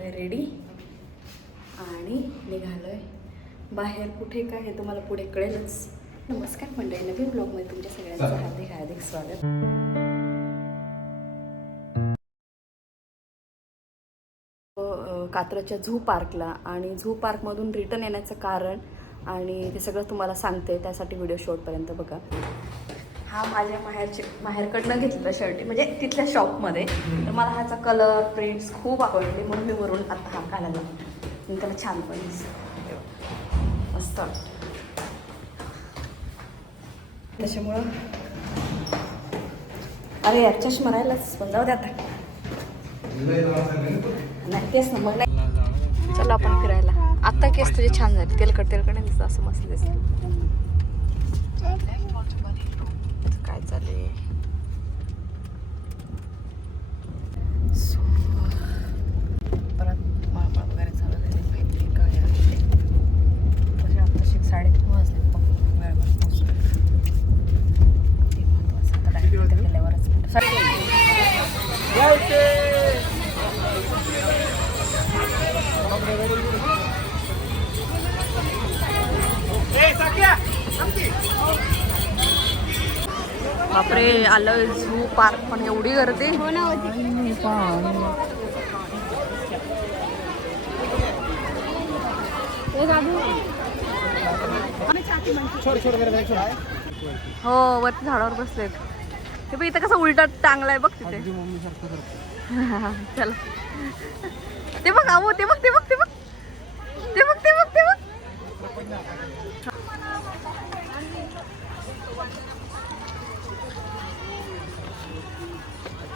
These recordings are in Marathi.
रेडी आणि निघालोय बाहेर. कुठे काय हे तुम्हाला पुढे कळेलच. नमस्कार मंडळी, नवीन ब्लॉगमध्ये तुमच्या सगळ्यांचं हार्दिक हार्दिक स्वागत. कात्रजच्या झू पार्कला आणि झू पार्कमधून रिटर्न येण्याचं कारण आणि ते सगळं तुम्हाला सांगते, त्यासाठी व्हिडिओ शॉर्टपर्यंत बघा. हा माझ्या माहेरकडनं घेतलेला शर्ट म्हणजे तिथल्या शॉपमध्ये. तर मला ह्याचा कलर प्रिंट्स खूप आवडले म्हणून मी वरून आता हा घालायला मी त्याला छान पण मस्त. त्याच्यामुळं अरे यार चष्मा राहिलाच, पण जाऊ दे आता. नाही तेच ना मग. नाही चला आपण फिरायला. आत्ता केस तुझे छान झाले, तेलकट नाही दिसतं, असं मस्त दिसतं. काय चालेल परत मापा वगैरे चालू झाले माहिती काय तसे आत्ताशी 9:30 वाजले. वेळेवर पोहोचलो ते महत्त्वाचं. आता डायरेक्ट गेल्यावरच बापरे आलं झू पार्क, पण एवढी गर्दी हो ना होती. हो वरती झाडावर बसलेत ते पण. इथं कसं उलटा टांगलाय बघ तिथे. चला ते बघ आवो, ते बघ ते बघ ते बघ ते बघ ते बघ ते बघ.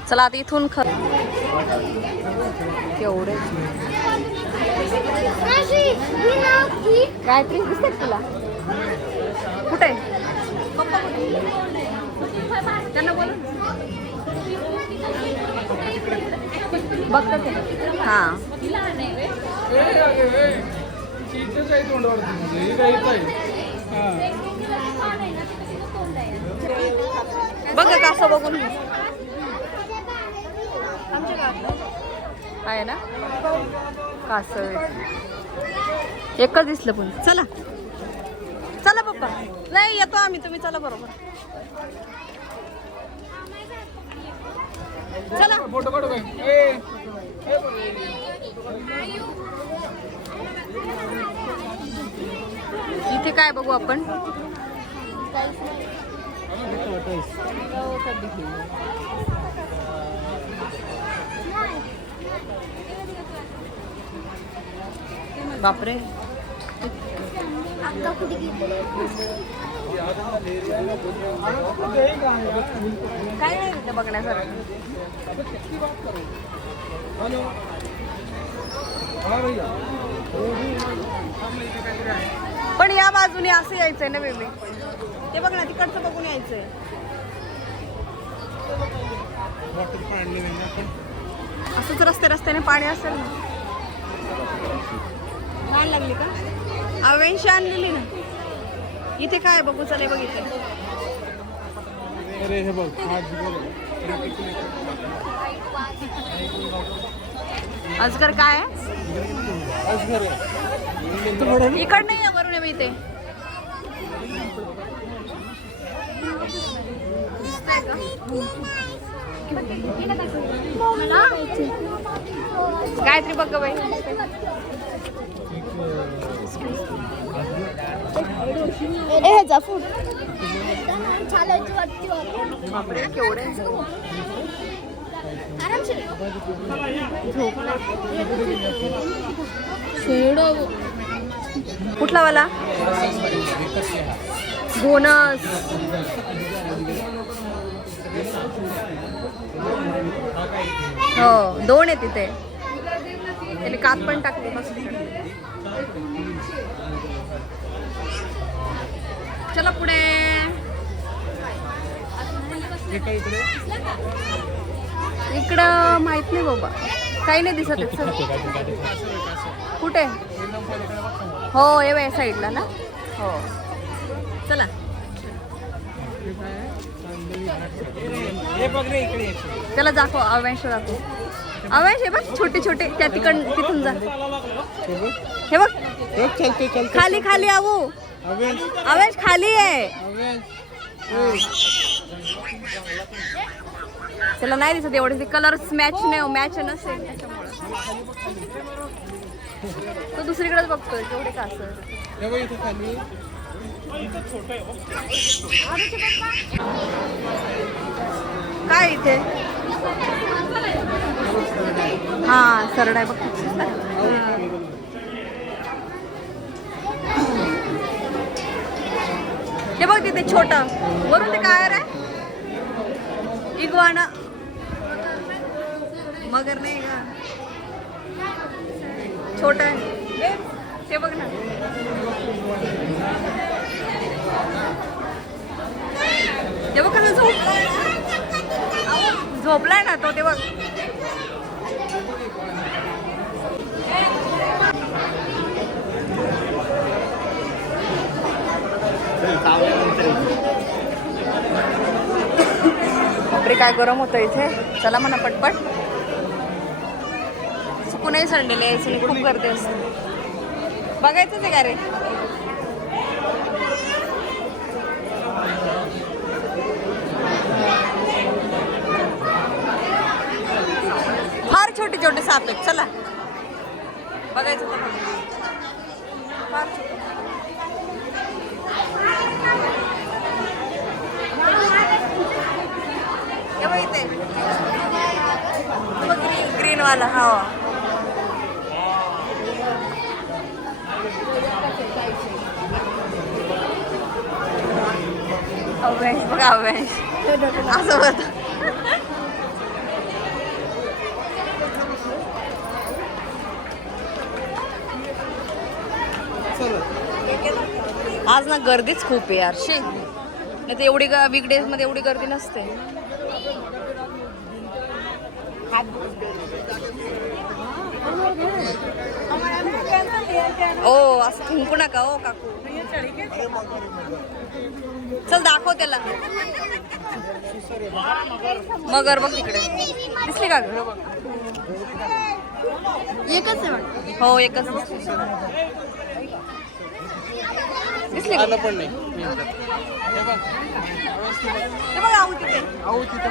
चला आता इथून केवढे गायत्री दिसतात तुला कुठे? त्यांना बोल बघतात हा. बघ कसं बघून आहे ना कास एकच दिसलं. पण चला चला पप्पा. नाही येतो आम्ही, तुम्ही चला बरोबर. चला फोटो काढू काय? इथे काय बघू आपण? बापरे काय नाही तिथे बघण्यासारखं. पण या बाजूने असं यायचंय ना बेबी, ते बघ ना तिकडचं बघून यायचंय. असंच रस्त्याने पाणी असेल ना. छान लागली का? अवेंशी आणलेली ना. इथे काय बघू चले बघितलं. अजगर काय आहे? इकड नाही आहे, वरून आहे इथे. दिसतंय का? गायत्री बघ बाई. केवढे कुठला वाला? बोनस. हो 2 आहे तिथे. त्याने कात पण टाकले मस्त. चला पुढे. इकडं माहित नाही बाबा, काही नाही दिसत. कुठे? हो ये साईडला ना. हो चला. त्याला दाखव, अवेंश दाखव. अवेश हे बघ छोटे छोटे त्या तिथून जा. हे बघ खाली खाली आवू. अवेश खाली आहे. त्याला नाही दिसत एवढे ते कलर मॅच नसेल तो दुसरीकडेच बघतोय तेवढे का असं. काय इथे हा सरड आहे बघ. हे बघ तिथे छोट वरून ते काय रे इगवाना मगर नाही का छोट आहे ते बघ ना. ते बघ कसं झोपलाय ना तो ते बघ. बापरे काय गरम होतं इथे. चला म्हणा पटपट. चुकूनही संडेला यायचं खूप गर्दी असते. बघायचंच आहे का रे. फार छोटे छोटे साप आहेत. चला बघायचं तर फार छोटे. ग्रीन वाला हा अवेश बघा अवेश असं होत. आज ना गर्दीच खूप आहे यार. शी नाही तर एवढी वीकडेज मध्ये एवढी गर्दी नसते. ओ असं थुंकू नका ओ काकू. चल दाखव त्याला. मगर बघ तिकडे दिसली का. एकच आहे हो एकच दिसली का. पण नाही बघ आऊ तिथे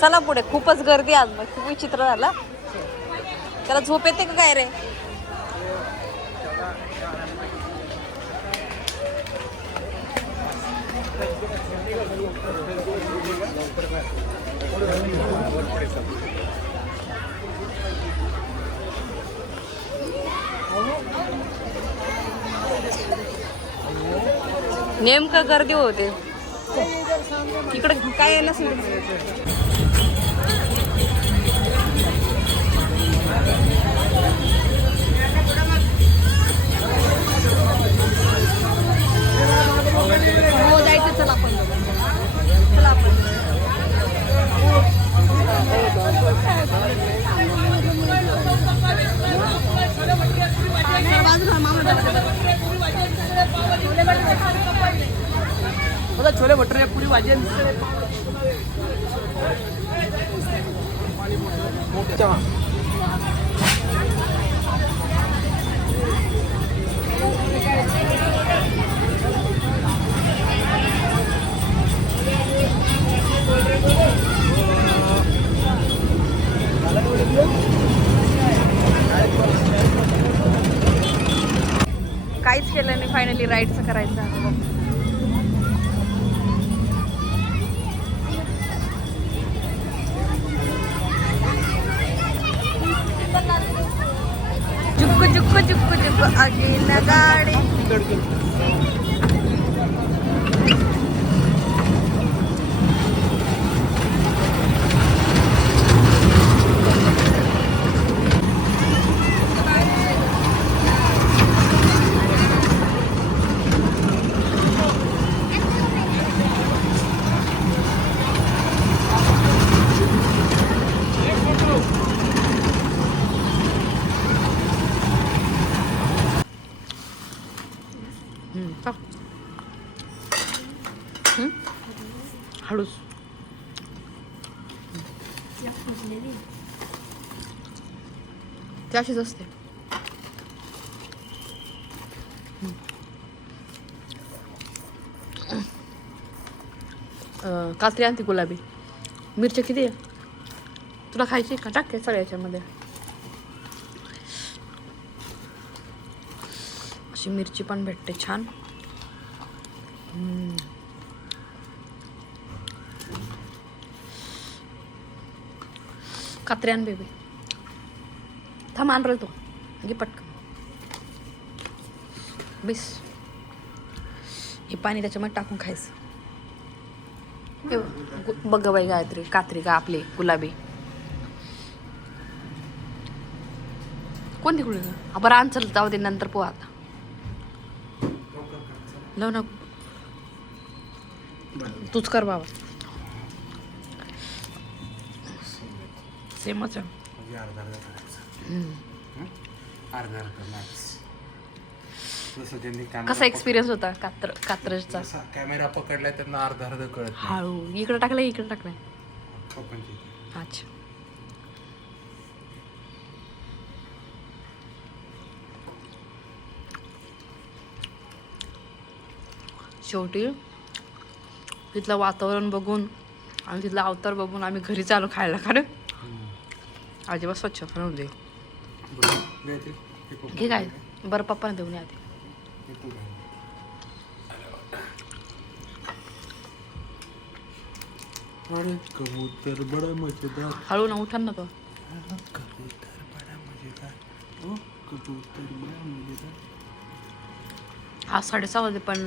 चला पुढे. खूपच गर्दी आज मग खूप विचित्र झालं. त्याला झोप येते का काय रे. नेमकं गर्दी होते इकडे काय नसेल. हो जायचं. चला आपण चला आपण. छोले भटुरे पुरी भाजी. काहीच केलं नाही फायनली राईडचं करायचं. जुक्कू जुक्कू जुक्कू जुक्कू आगे ना गाडी. हळूच. ती अशीच असते. कात्री आणते गुलाबी. मिरच्या किती आहे तुला खायची का? टाक सगळ्या याच्यामध्ये. अशी मिरची पण भेटते छान. कात्री आण बेबी. थांब आण रे तू. घे पटकन. बिस हे पाणी त्याच्यामध्ये टाकून खायचं. बघ बाई गायत्री, कात्री का आपली गुलाबी कोणती कुठे? बरं आण चल जाऊ दे नंतर पोहा. आता लाव ना तूच कर बाबा. सेमच आहे. कसा एक्सपिरियन्स होता कात्रजचा? कॅमेरा पकडलाय त्यांना अर्धा अर्ध कळत हळू. इकडे टाकलाय इकडे टाकलाय. अच्छा शेवटी तिथलं वातावरण बघून आणि तिथला अवतार बघून आम्ही घरी चालू खायला. खरं अजिबात स्वच्छ बनवून दे. घे काय बरं पप्पाने देऊन आधी. कबूतर बडा मजेदार. हळू ना उठा ना तो. कबूतर बडा मजेदार. ओ कबूतर बडा मजेदार. आज 6:30 वाजले पण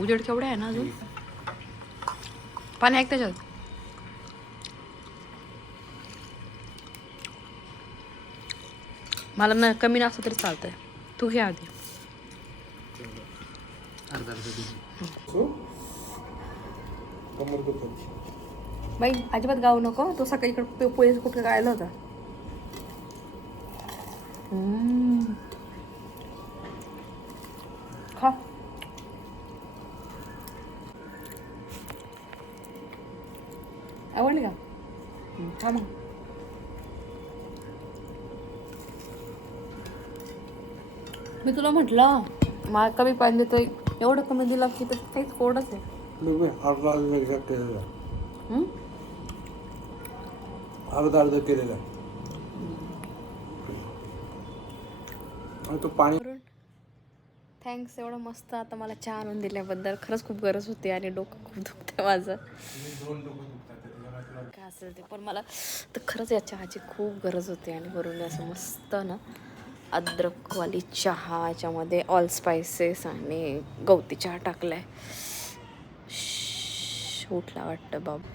उजेड केवढे आहे ना अजून. पाणी ऐक त्याच्यात. मला ना कमी नसतं तरी चालतंय. तू घे आधी. बाई अजिबात गाऊ नको. तो सकाळी इकडे पोलीस कुठे गायला होता. खा. आवडली का? खा मग. मी तुला म्हटलं मला कमी पाणी देतोय. एवढं कमी दिलं की तर काहीच कोडच आहे. अर्धा अर्ध केलेला तो पाणी. थँक्स एवढं मस्त आता मला चहा आणून दिल्याबद्दल. खरंच खूप गरज होती आणि डोकं खूप दुखतं माझं. काय असेल ते पण मला तर खरंच या चहाची खूप गरज होती. आणि वरून असं मस्त ना अद्रकवाली चहा, याच्यामध्ये ऑल स्पायसेस आणि गवती चहा टाकलाय. उठला वाटतं बाबा.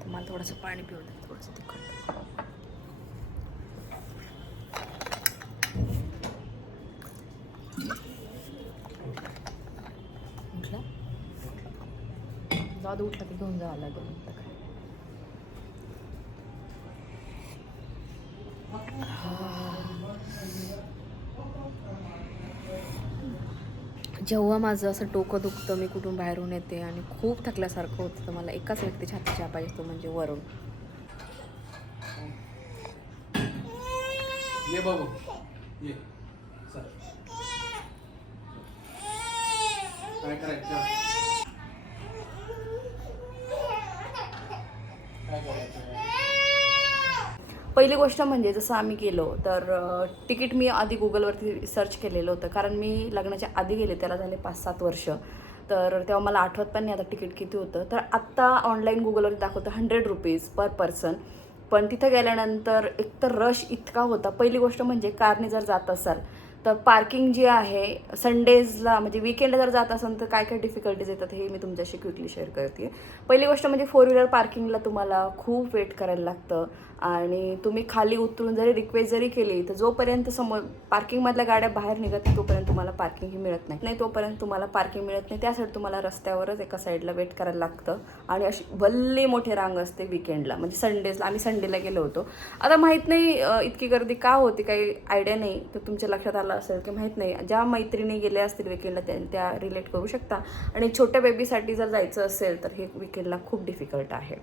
तर मला थोडंसं पाणी पिऊ दे. थोडंसं तिखट. उठला जाऊ उठला की घेऊन जावं लागेल. जेव्हा माझं असं डोकं दुखतं, मी कुठून बाहेरून येते आणि खूप थकल्यासारखं होतं, तर मला एकाच व्यक्तीच्या हाती चहा पाहिजे, तो म्हणजे वरुण. ये बाबू ये. काय करायचं? काय करायचं? पहिली गोष्ट म्हणजे जसं आम्ही गेलो तर तिकीट मी आधी गुगलवरती सर्च केलेलं होतं. कारण मी लग्नाच्या आधी गेले, त्याला झाले 5-7 वर्ष. तर तेव्हा मला आठवत पण नाही आता तिकीट किती होतं. तर आत्ता ऑनलाईन गुगलवरती दाखवतं 100 रुपीज पर पर्सन. पण तिथं गेल्यानंतर एकतर रश इतका होता. पहिली गोष्ट म्हणजे कारने जर जात असाल तर पार्किंग जी आहे संडेजला म्हणजे विकेंडला जर जात असाल तर काय काय डिफिकल्टीज येतात हे मी तुमच्याशी क्विकली शेअर करते. पहिली गोष्ट म्हणजे 4 व्हीलर पार्किंगला तुम्हाला खूप वेट करायला लागतं. आणि तुम्ही खाली उतरून जरी रिक्वेस्ट जरी केली तर जोपर्यंत समोर पार्किंगमधल्या गाड्या बाहेर निघत नाही तोपर्यंत तुम्हाला पार्किंग ही मिळत नाही. तोपर्यंत तुम्हाला पार्किंग मिळत नाही. त्यासाठी तुम्हाला रस्त्यावरच एका साईडला वेट करायला लागतं. आणि अशी भल्ली मोठी रांग असते विकेंडला, म्हणजे संडेजला. आम्ही संडेला गेलो होतो. आता माहीत नाही इतकी गर्दी का होती, काही आयडिया नाही. तर तुमच्या लक्षात आलं असेल की माहीत नाही, ज्या मैत्रिणी गेल्या असतील विकेंडला त्या रिलेट करू शकता. आणि छोट्या बेबीसाठी जर जायचं असेल तर हे विकेंडला खूप डिफिकल्ट आहे.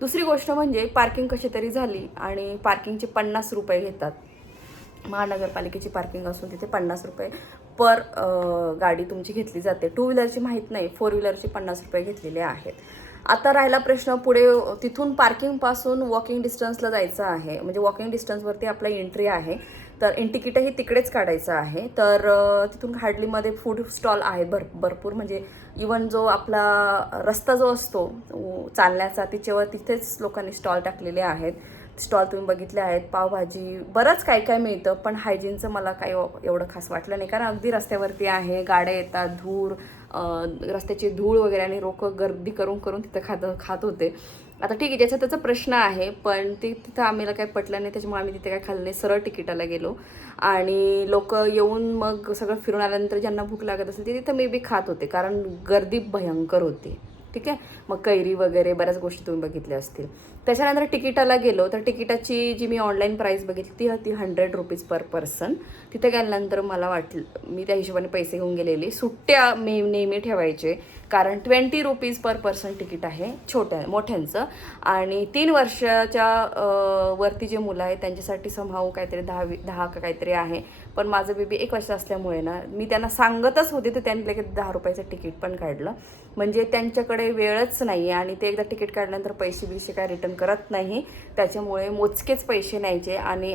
दुसरी गोष्ट म्हणजे पार्किंग कशी तरी झाली आणि पार्किंगचे 50 रुपये घेतात. महानगरपालिकेची पार्किंग असून तिथे 50 रुपये पर गाडी तुमची घेतली जाते. 2 व्हीलरची माहीत नाही, 4 व्हीलरची 50 रुपये घेतलेले आहेत. आता राहिला प्रश्न पुढे, तिथून पार्किंगपासून वॉकिंग डिस्टन्सला जायचं आहे, म्हणजे वॉकिंग डिस्टन्सवरती आपला एंट्री आहे, तर तिकीटही तिकडेच काढायचं आहे. तर तिथून हार्डलीमध्ये फूड स्टॉल आहेत भरपूर, म्हणजे इवन जो आपला रस्ता जो असतो चालण्याचा तिथेच लोकांनी स्टॉल टाकलेले आहेत. स्टॉल तुम्ही बघितले आहेत, पावभाजी बरंच काय काय मिळतं, पण हायजीनचं मला काही एवढं खास वाटलं नाही, कारण अगदी रस्त्यावरती आहे, गाड्या येतात, रस्त्याची धूळ वगैरे, आणि लोक गर्दी करून तिथं खात होते. आता ठीक आहे, ज्याचा त्याचा प्रश्न आहे, पण तिथं आम्हाला काही पटलं नाही, त्याच्यामुळे आम्ही तिथे काय खाल्लं नाही, सरळ तिकिटाला गेलो. आणि लोक येऊन मग सगळं फिरून आल्यानंतर ज्यांना भूक लागत असेल ते तिथं मे बी खात होते, कारण गर्दी भयंकर होती. ठीक आहे, मग कैरी वगैरे बऱ्याच गोष्टी तुम्ही बघितल्या असतील. त्याच्यानंतर तिकिटाला गेलो तर तिकिटाची जी मी ऑनलाईन प्राईस बघितली ती होती 100 रुपीज पर पर्सन. तिथे गेल्यानंतर मला वाटलं, मी त्या हिशोबाने पैसे घेऊन गेलेली, सुट्ट्या मी नेहमी ठेवायचे, कारण 20 रुपीज पर पर्सन तिकीट आहे मोठ्यांचं. आणि 3 वर्षाच्या वरती जे मुलं आहेत त्यांच्यासाठी समहाऊ काहीतरी 10 का काहीतरी आहे, पण माझं बेबी 1 वर्ष असल्यामुळे ना मी त्यांना सांगतच होते, तर त्यांनी लगेच 10 रुपयाचं तिकीट पण काढलं. म्हणजे त्यांच्याकडे वेळच नाही आहे, आणि ते एकदा तिकीट काढल्यानंतर पैसे काय रिटर्न करत नाही, त्याच्यामुळे मोजकेच पैसे न्यायचे, आणि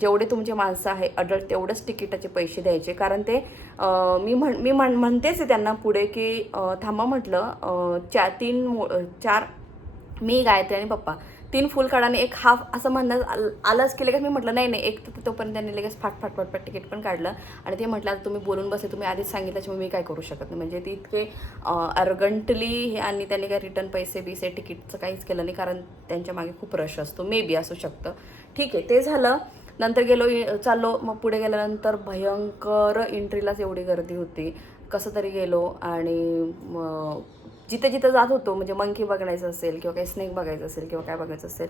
जेवढे तुमचे माणसं आहे अडल्ट तेवढंच तिकिटाचे पैसे द्यायचे. कारण ते मी म्हणतेच त्यांना पुढे की थांबा म्हटलं, 4 मी गायत्री आणि पप्पा 3 फुल काढा आणि 1 हाफ असं म्हणणं आलंच की लगेच मी म्हटलं नाही एक, तर तोपर्यंत त्यांनी लगेच फाट तिकीट पण काढलं. आणि ते म्हटलं तुम्ही बोलून बसले, तुम्ही आधीच सांगितल्याच्यामुळे मी काय करू शकत नाही, म्हणजे ती इतके अर्गंटली हे. आणि त्यांनी काय रिटर्न पैसे तिकीटचं काहीच केलं नाही, कारण त्यांच्या मागे खूप रश असतो, मे बी असू शकतं. ठीक आहे, ते झालं. नंतर चाललो, मग पुढे गेल्यानंतर भयंकर एंट्रीलाच एवढी गर्दी होती. कसं तरी गेलो, आणि जिथं जात होतो, म्हणजे मंकी बघायचं असेल किंवा काही स्नेक बघायचं असेल किंवा काय बघायचं असेल,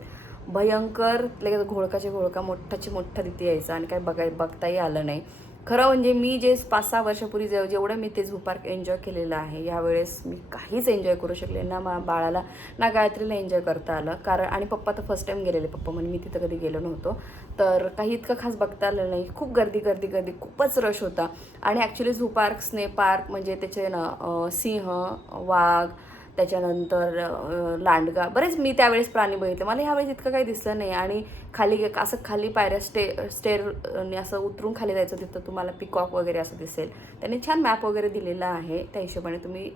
भयंकर लगेच घोळका मोठा तिथे यायचा, आणि काय बघताही आलं नाही. खरं म्हणजे मी जे 5-6 वर्षापूर्वी जेवढं मी ते झू पार्क एन्जॉय केलेलं आहे, यावेळेस मी काहीच एन्जॉय करू शकले ना, बाळाला ना गायत्रीला एन्जॉय करता आलं. कारण आणि पप्पा तर फर्स्ट टाईम गेलेले, पप्पा म्हणून मी तिथं कधी गेलो नव्हतो, तर काही इतकं खास बघता आलं नाही. खूप गर्दी, खूपच रश होता. आणि actually zoo park, snake park म्हणजे त्याचे ना सिंह, वाघ, त्याच्यानंतर लांडगा, बरेच मी त्यावेळेस प्राणी बघितले. मला ह्यावेळेस इतकं काही दिसलं नाही. आणि खाली पायऱ्या स्टेअरने असं उतरून खाली जायचं, तिथं तुम्हाला पिकॉक वगैरे असं दिसेल. त्यांनी छान मॅप वगैरे दिलेला आहे, त्या हिशोबाने तुम्ही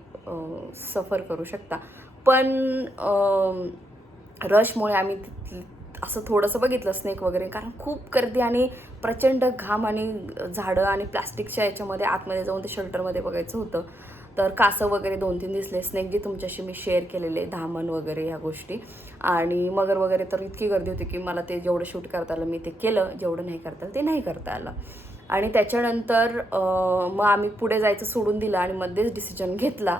सफर करू शकता. पण रशमुळे आम्ही असं थोडंसं बघितलं स्नेक वगैरे, कारण खूप गर्दी आणि प्रचंड घाम आणि झाडं आणि प्लास्टिकच्या याच्यामध्ये आतमध्ये जाऊन ते शेल्टरमध्ये बघायचं होतं. तर कासव वगैरे 2-3 दिसले. स्नेक जे तुमच्याशी मी शेअर केलेले, धामण वगैरे ह्या गोष्टी, आणि मगर वगैरे, तर इतकी गर्दी होती की मला ते जेवढं शूट करता आलं मी ते केलं, जेवढं नाही करता आलं ते नाही करता आलं. आणि त्याच्यानंतर मग आम्ही पुढे जायचं सोडून दिलं आणि मध्येच डिसिजन घेतला,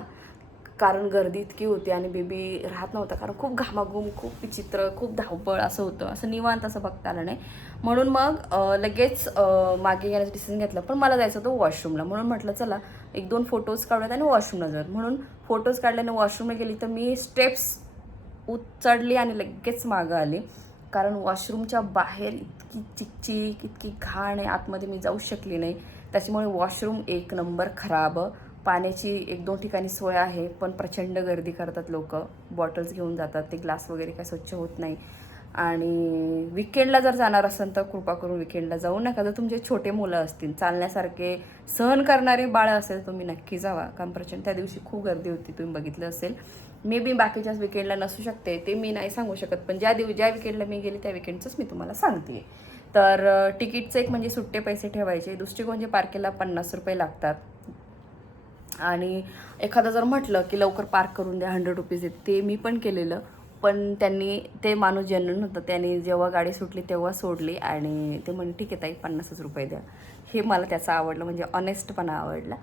कारण गर्दी इतकी होती आणि बेबी राहत नव्हता, कारण खूप घामाघूम, खूप विचित्र, खूप धावपळ असं होतं, असं निवांत असं बघता आलं नाही. म्हणून मग लगेच मागे घेण्याचं डिसिजन घेतलं. पण मला जायचं होतं वॉशरूमला, म्हणून म्हटलं चला 1-2 फोटोज काढूयात आणि वॉशरूमला जाऊयात. म्हणून फोटोज काढल्याने वॉशरूमला गेली, तर मी स्टेप्स चढली आणि लगेच मागं आली, कारण वॉशरूमच्या बाहेर इतकी चिकचिक, इतकी घाण आहे, आतमध्ये मी जाऊ शकली नाही. त्याच्यामुळे वॉशरूम 1 नंबर खराब. पाण्याची 1-2 ठिकाणी सोय आहे, पण प्रचंड गर्दी करतात लोक, बॉटल्स घेऊन जातात, ते ग्लास वगैरे काय स्वच्छ होत नाही. आणि विकेंडला जर जाणार असाल तर कृपा करून विकेंडला जाऊ नका. जर तुमचे छोटे मुलं असतील, चालण्यासारखे सहन करणारे बाळं असेल, तुम्ही नक्की जावा, कारण प्रचंड त्या दिवशी खूप गर्दी होती, तुम्ही बघितलं असेल. मे बी बाकीच्याच विकेंडला नसू शकते, ते मी नाही सांगू शकत, पण ज्या विकेंडला मी गेली त्या विकेंडचंच मी तुम्हाला सांगते. तर तिकीटचं एक म्हणजे सुट्टे पैसे ठेवायचे. दुसरी म्हणजे पार्केला 50 रुपये लागतात. आणि एखादं जर म्हटलं की लवकर पार्क करून द्या, 100 रुपीज आहेत, ते मी पण केलेलं, पण त्यांनी, ते माणूस जेन्युइन होतं, त्यांनी जेव्हा गाडी सुटली तेव्हा सोडली आणि ते म्हणे ठीक आहे ताई 50 रुपये द्या. हे मला त्याचं आवडलं, म्हणजे ऑनेस्टपणा आवडला.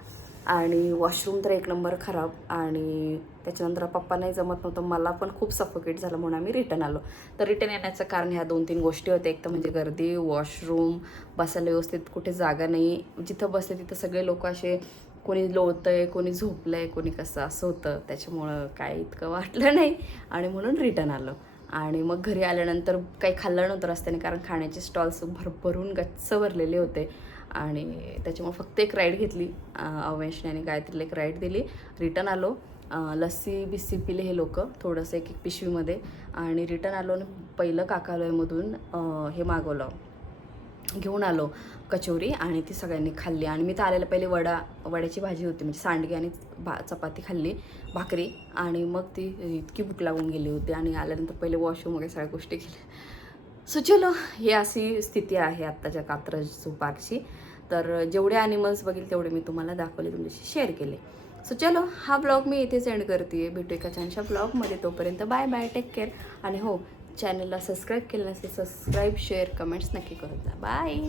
आणि वॉशरूम तर एक नंबर खराब. आणि त्याच्यानंतर पप्पा नाही जमत नव्हतं, मला पण खूप सफोकेट झालं म्हणून आम्ही रिटर्न आलो. तर रिटर्न येण्याचं कारण ह्या 2-3 गोष्टी होत्या. एक तर म्हणजे गर्दी, वॉशरूम, बसायला व्यवस्थित कुठे जागा नाही, जिथं बसले तिथं सगळे लोक असे कोणी लोळतंय, कोणी झोपलंय, कोणी कसं असं होतं. त्याच्यामुळं काय इतकं वाटलं नाही आणि म्हणून रिटर्न आलो. आणि मग घरी आल्यानंतर काही खाल्लं नव्हतं रस्त्याने, कारण खाण्याचे स्टॉल्स भरभरून गच्च भरलेले होते. आणि त्याच्यामुळे फक्त एक राईड घेतली, अवेशने आणि गायत्रीला एक राईड दिली, रिटर्न आलो. लस्सी बिस्सी पिले हे लोक थोडंसं एक पिशवीमध्ये आणि रिटर्न आलो. आणि पहिलं काकालयमधून हे मागवलं, घेऊन आलो कचोरी आणि ती सगळ्यांनी खाल्ली. आणि मी तर आलेलं पहिले वड्याची भाजी होती, म्हणजे सांडगे आणि चपाती खाल्ली, भाकरी. आणि मग ती इतकी भूक लागून गेली होती. आणि आल्यानंतर पहिले वॉशरूम वगैरे सगळ्या गोष्टी केल्या. सो चलो, ही अशी स्थिती आहे आत्ताच्या कात्रज झू पार्कची. तर जेवढे ॲनिमल्स बघील तेवढे मी तुम्हाला दाखवले, तुमच्याशी शेअर केले. सो चलो, हा ब्लॉग मी इथेच एंड करते. भेटू एका छानशा ब्लॉगमध्ये. तोपर्यंत बाय बाय, टेक केअर. आणि हो, चॅनलला सबस्क्राईब केलं नसेल, सबस्क्राईब, शेअर, कमेंट्स नक्की करत जा. बाय.